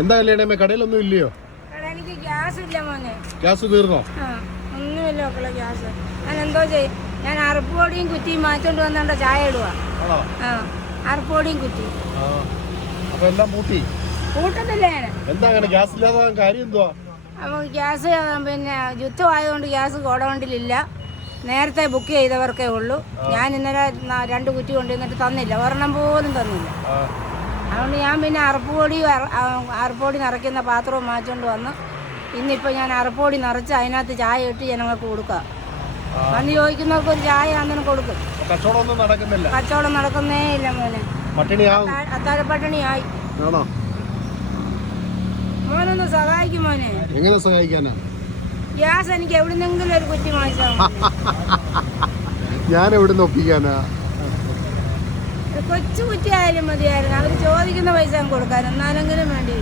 എന്താ കല്യാണമേ കടയിലൊന്നും ഇല്ലയോ? എനിക്ക് ഗ്യാസ് ഇല്ല മോനെ. ഗ്യാസ് തീർന്നോ? ഒന്നുമില്ല മക്കളെ ഗ്യാസ്. ഞാൻ എന്തോ ചെയ്യും? ഞാൻ അറുപ്പൊടിയും കുറ്റിയും മാറ്റോണ്ട് വന്നോണ്ട ചായ ഇടുക. അറുപ്പൊടിയും കുറ്റി അപ്പൊ എല്ലാം പൂട്ടി കൂട്ടത്തില്ലേ? എന്താ അങ്ങനെ ഗ്യാസ് ഇല്ലാതെ കാര്യം എന്തുവാ? അപ്പൊ ഗ്യാസ് പിന്നെ യുദ്ധമായതുകൊണ്ട് ഗ്യാസ് ഗോഡൗണ്ടിലില്ല. നേരത്തെ ബുക്ക് ചെയ്തവർക്കേ ഉള്ളൂ. ഞാൻ ഇന്നലെ 2 കുറ്റി കൊണ്ടുവന്നിട്ട് തന്നില്ല, ഒരെണ്ണം പോലും തന്നില്ല. അതുകൊണ്ട് ഞാൻ പിന്നെ അറുപ്പൊടി നിറയ്ക്കുന്ന പാത്രവും മാറ്റിക്കൊണ്ട് വന്ന് ഇന്നിപ്പോൾ ഞാൻ അറുപ്പൊടി നിറച്ച് അതിനകത്ത് ചായ ഇട്ട് ജനങ്ങൾക്ക് കൊടുക്കാം. വന്ന് ചോദിക്കുന്നവർക്ക് ഒരു ചായ അങ്ങനെ കൊടുക്കും. കച്ചവടം നടക്കുന്നേ ഇല്ല മോനെ. അത്താഴപ്പട്ടിണിയായി. മോനൊന്ന് സഹായിക്കും മോനെ. എങ്ങനെ സഹായിക്കാനാ? ഗ്യാസ് എനിക്ക് എവിടുന്നെങ്കിലും ഒരു കുറ്റി വാങ്ങിച്ചാൽ ഞാൻ എവിടുന്ന് ഒപ്പിക്കാനാ? കൊച്ചു കുറ്റിയായാലും മതിയായിരുന്നു. അവർ ചോദിക്കുന്ന പൈസ കൊടുക്കാൻ എന്നാലെങ്കിലും വേണ്ടി.